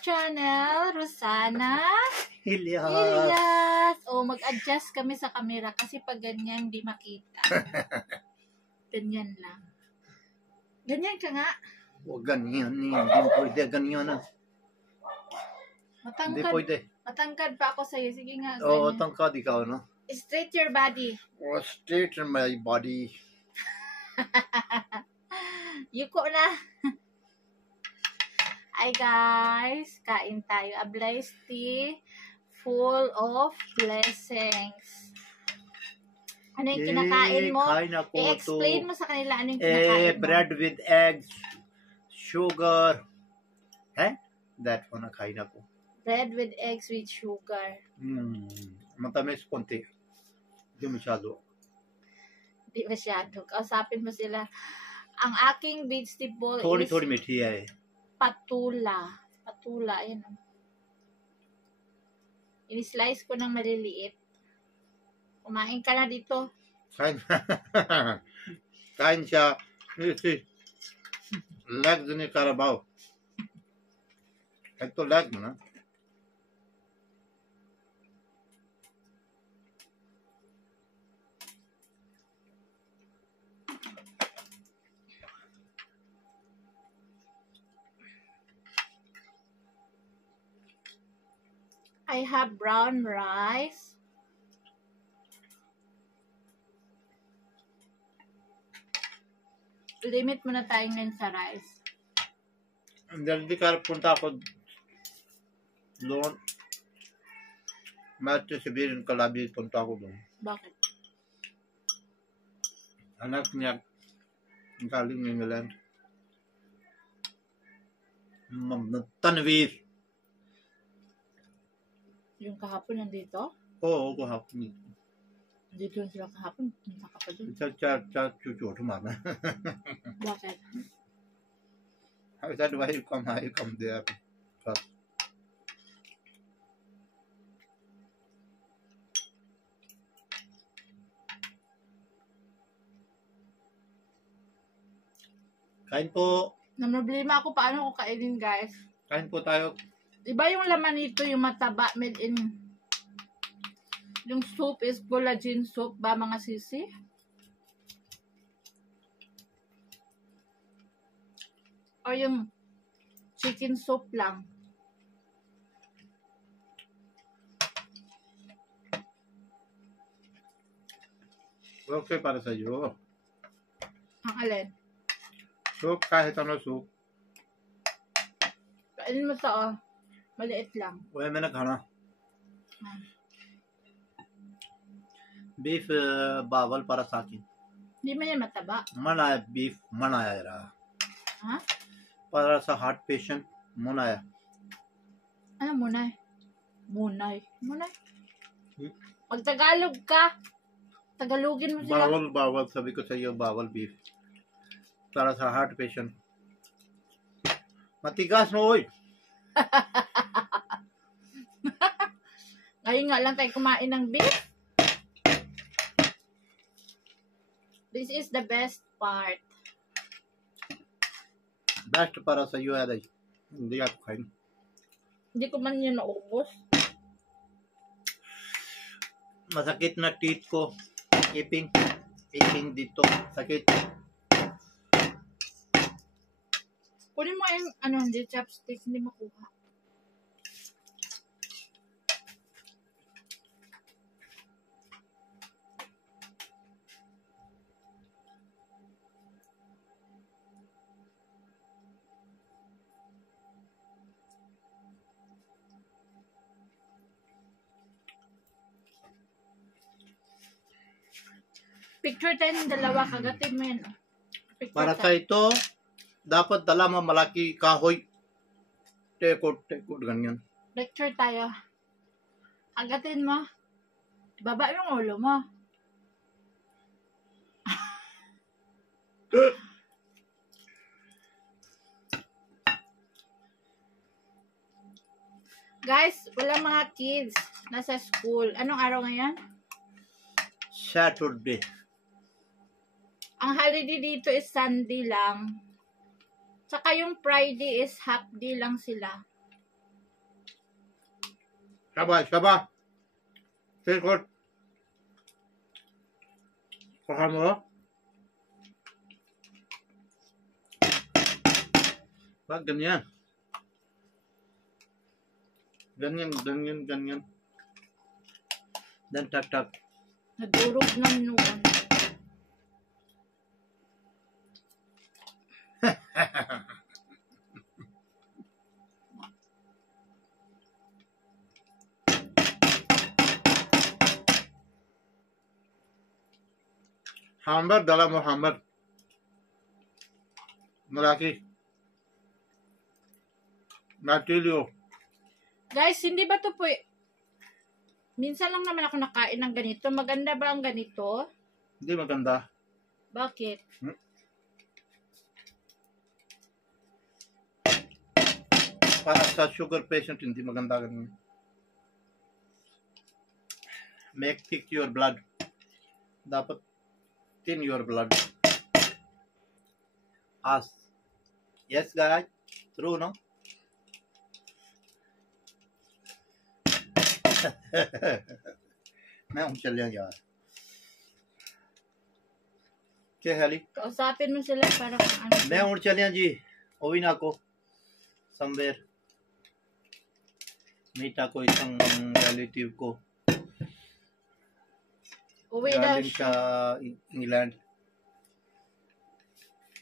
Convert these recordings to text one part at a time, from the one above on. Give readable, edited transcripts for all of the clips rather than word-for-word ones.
channel, Rosana Ilyas. O, mag-adjust kami sa camera kasi pag ganyan, hindi makita. Ganyan lang. Ganyan ka nga. O, ganyan. Hindi pwede. Ganyan na. Hindi pwede. Matangkad pa ako sa'yo. Sige nga, Oo, ganyan. tangkad ikaw, no? Straight your body. Oh, straight in my body. Yuko na. Hi guys, kain tayo. A blessed tea full of blessings. Ano yung kinakain mo? I-explain mo sa kanila ano yung kinakain mo. Bread with eggs, sugar. That one kain ako. Bread with eggs with sugar. Matamis konti. Hindi masyado. Hindi masyado. Kausapin mo sila. Ang aking vegetable Thodi is mithi hai. patula. Patula, ayan. I-slice ko ng maliliit. Kumain ka na dito. Kain. Kain siya. Leg ni Carabao. Ito leg mo na. I have brown rice. Limit muna tayo ngayon sa rice. Jaldi kar punta ako doon. Match Sibirin Kalabi punta ako doon. Bakit? Anak niya galing England. Tanvir. Yung kahapon nandito? Oo, kahapon. Dito sila kahapon. Punta ka pa dun. Chuchu, tumama. Bakit? I said, why you come there first? Kain po. Namroblema ako paano ko kainin, guys. Kain po tayo. Iba yung laman nito, yung mataba, made in... Yung soup is collagen soup ba, mga sisi? O yung chicken soup lang. Okay para sa iyo. Ang alin? Soup, kahit ano soup. Kainin mo sa maliit lang. Uy, may naghana. Beef bawal para sa akin. Hindi man yan mataba. Manaya beef, manaya ra. Ha? Para sa heart patient, manaya. Ano munay? Munay. Munay? Mag-Tagalog ka. Tagalogin mo sila. Bawal. Sabi ko sa iyo, bawal beef. Para sa heart patient. Matigas no, oy. Ngayon nga lang tayo kumain ng beef. This is the best part. Best para sa iyo, aday. Hindi ako kain. Hindi ko man yun naubos. Masakit na teeth ko. Iping dito. Sakit. Kunin mo yung hindi chopsticks, hindi makuha. Picture tayo ng dalawa, kagatin mo yan. Para sa ito, dapat dala mo malaki kahoy. Tekot, ganyan. Picture tayo. Kagatin mo. Baba yung ulo mo. Guys, wala mga kids. Nasa school. Anong araw ngayon? Saturday. Ang holiday dito is Sunday lang. Tsaka yung Friday is half day lang sila. Sabah. Tikot. Paham mo? Wag ganyan. Ganyan. Dan tak. Nadurog na noon. Hambar dalam Muhammad. Malaki. Natilyo. Guys, hindi ba to po minsan lang naman ako nakain ng ganito. Maganda ba ang ganito? Hindi maganda. Bakit? Para sa sugar patient, hindi maganda ganun. Make thick your blood. Dapat thin your blood. Ask. Yes, guys. True, no? मैं हूँ चल यार क्या हाली Kausapin mo sila para kung ano. मैं हूँ चलिया जी वो भी ना को somewhere मीठा को isang relative ko Uwi daw galing siya. sa England.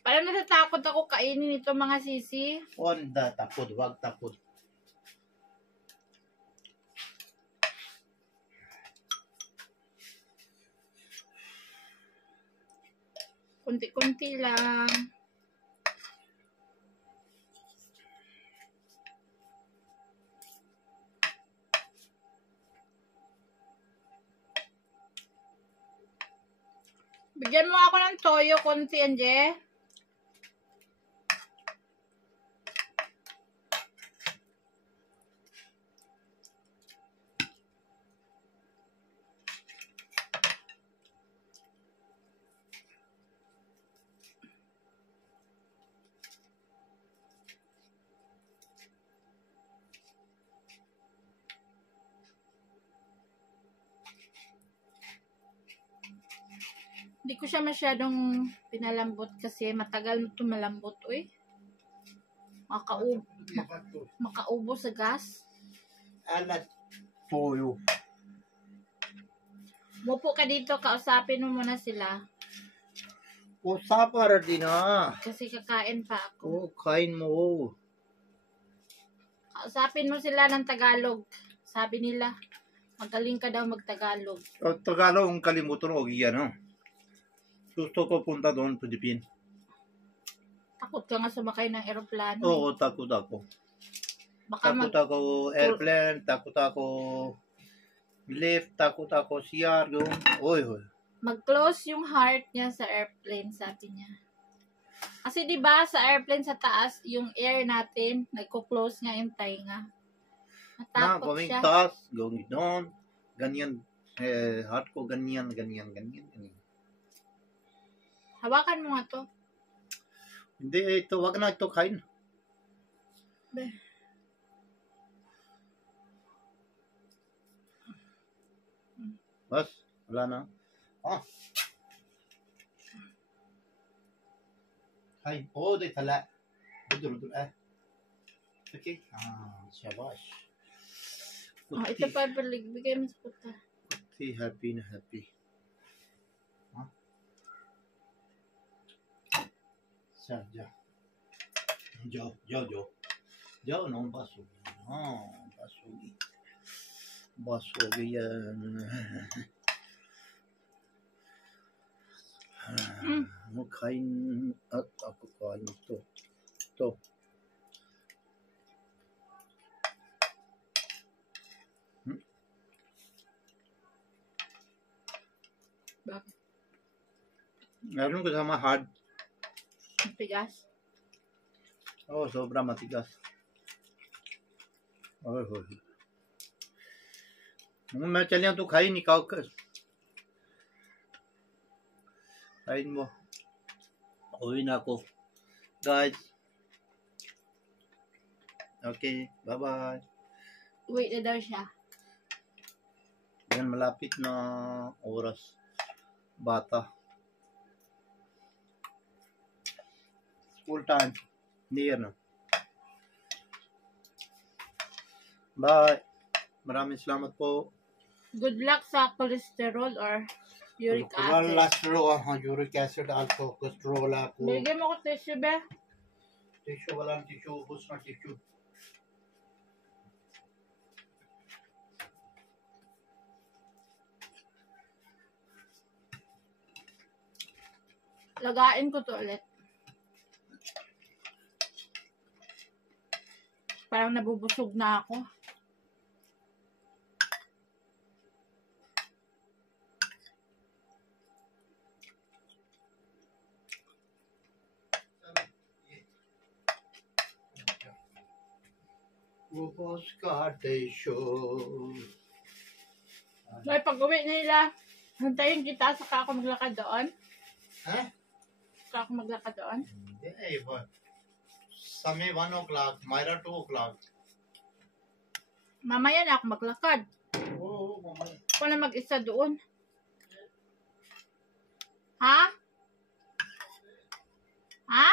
Parang natatakot ako kainin ito mga sisi. Onda takot, wag takot. Kunti-kunti lang. Bigyan mo ako ng toyo konti, Anje. Hindi ko siya masyadong pinalambot kasi matagal ito malambot, uy. Makaubo sa gas. Alat toyo. Mupo ka dito, kausapin mo muna sila. Usapar din na. Kasi kakain pa ako. Oh, kain mo. Kausapin mo sila ng Tagalog. Sabi nila, magaling ka daw mag-Tagalog. O, Tagalog ang kalimutan ko, no? Gusto ko punta doon, Philippines. Takot ka nga sumakay ng eroplano. Oo, takot ako. Baka Takot ako airplane, takot ako lift, takot ako CR, doon. Oy. mag-close yung heart niya sa airplane, sabi niya. Kasi 'di ba sa airplane sa taas, yung air natin, nagko-close nga yung tainga. Natakot Going siya. taas, going down, ganyan, heart ko ganyan. Hawakan mo nga to. Hindi, ito, wag na ito kain. Bas, wala na. Hay, di tala. Udur, Okay. Shabash. Ito pa, bigay mo sa puta. Happy. Sergio. Yo, no, basugi. Basugi yan. Kain at ako kain ito. Bakit? Meron kasama hard. Tigas. Sobra matigas. मैं चलिया तू खाई नहीं खाओ kain mo. Uwi na ako. Guys. Okay, bye-bye. Uwi na daw siya. malapit na oras. Bata. School time. Near na. Bye. Maraming salamat po. Good luck sa cholesterol or uric acid. Uric acid also. Cholesterol ako. Bigyan mo ko tissue, be. Tissue, walang tissue. Ubus na tissue. Lagain ko to ulit. Parang nabubusog na ako. Ubus ka tissue. May pag-uwi nila, hantayin kita, saka ako maglakad doon. Ha? Saka ako maglakad doon. Hindi, but Sami 1 o'clock, Myra 2 o'clock. Mamaya na ako maglakad. Oo, mamaya. Ako na mag-isa doon. Ha? Ha?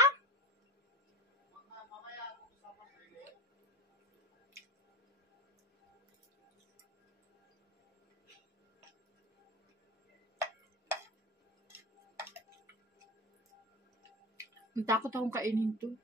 Natakot akong kainin to.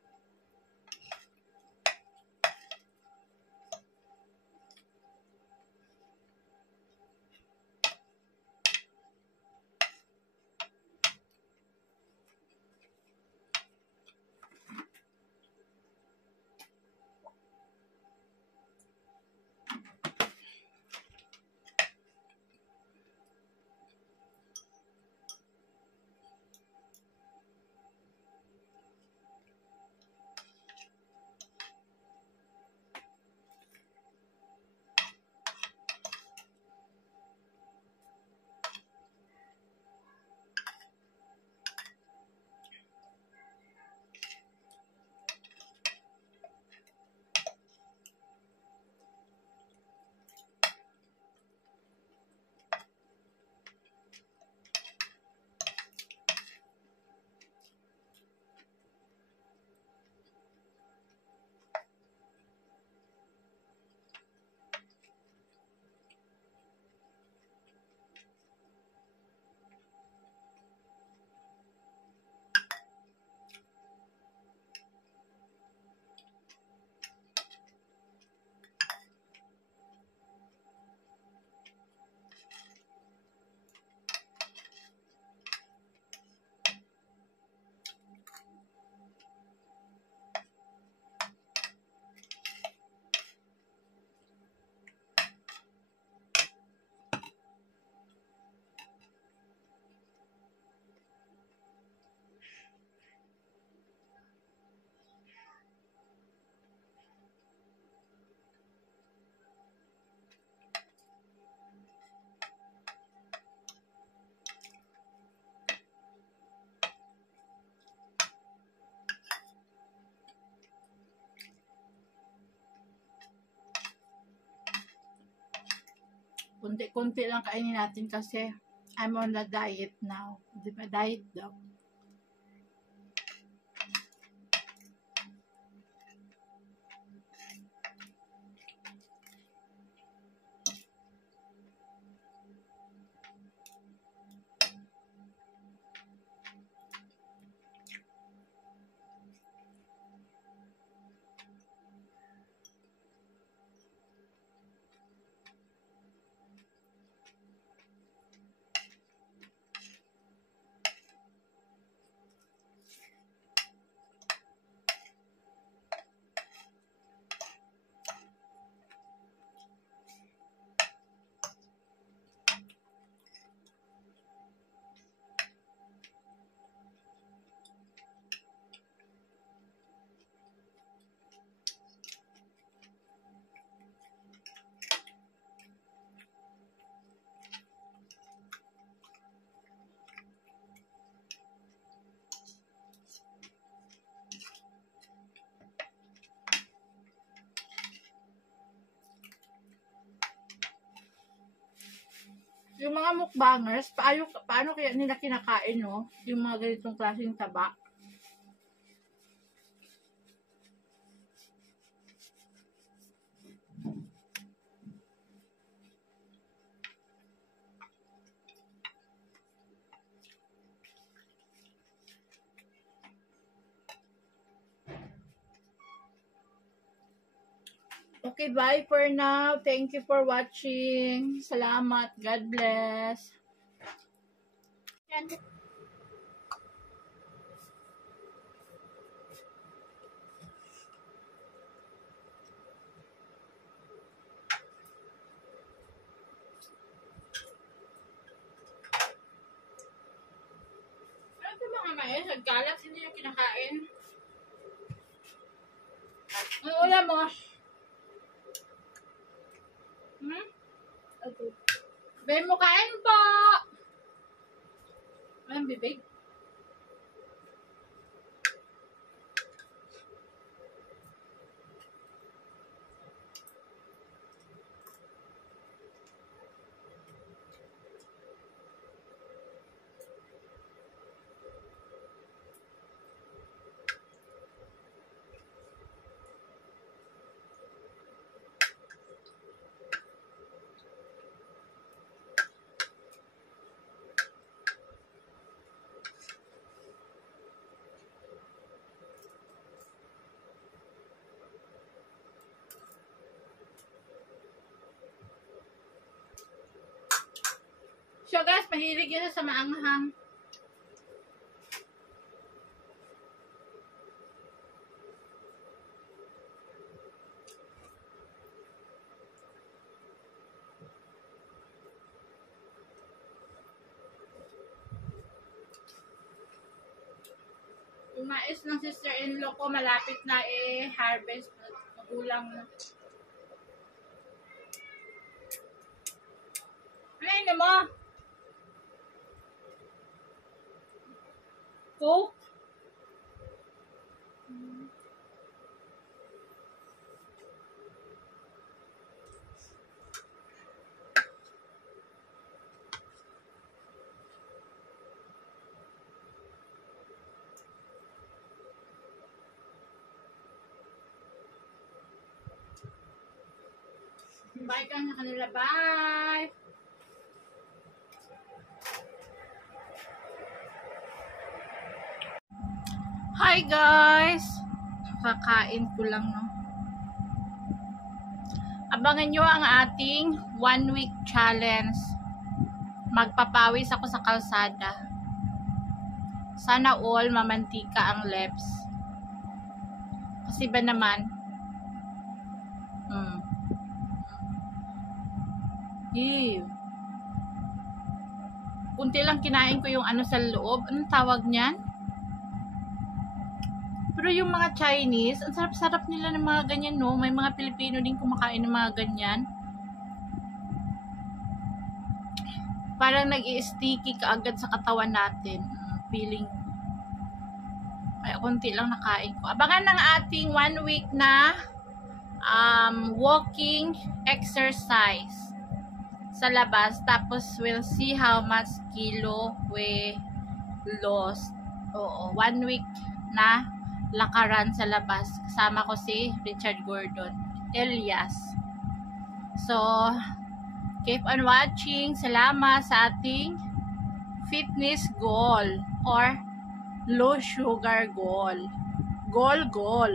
Kunti-kunti lang kainin natin kasi I'm on the diet now. Di ba? Diet daw. Yung mga mukbangers, paano kaya nila kinakain, no? Yung mga ganitong klaseng taba. Okay, bye for now. Thank you for watching. Salamat. God bless. Ano ito mga mais? Nagkalat, hindi yung kinakain. Ang ulam mo. Okay. Bebe mo kain po. Walang bibig. So guys, mahilig yun sa maanghang. Yung mais ng sister-in-law ko, malapit na harvest. Magulang na. Ano mo? Coke? Bye ka na kanila. Bye! Hi guys! Kakain ko lang, no? Abangan nyo ang ating 1 week challenge. Magpapawis ako sa kalsada. Sana all mamantika ang lips. Kasi ba naman? Ew. Kunti lang kinain ko yung ano sa loob. Anong tawag niyan? Pero yung mga Chinese, ang sarap-sarap nila ng mga ganyan, no? May mga Pilipino din kumakain ng mga ganyan. Parang nag-i-sticky ka agad sa katawan natin. Feeling. Ay, kunti lang nakain ko. Abangan ng ating 1 week na walking exercise sa labas. Tapos, we'll see how much kilo we lost. Oo, 1 week na lakaran sa labas. Kasama ko si Richard Gordon Elias. So, keep on watching. Salamat sa ating fitness goal or low sugar goal. Goal.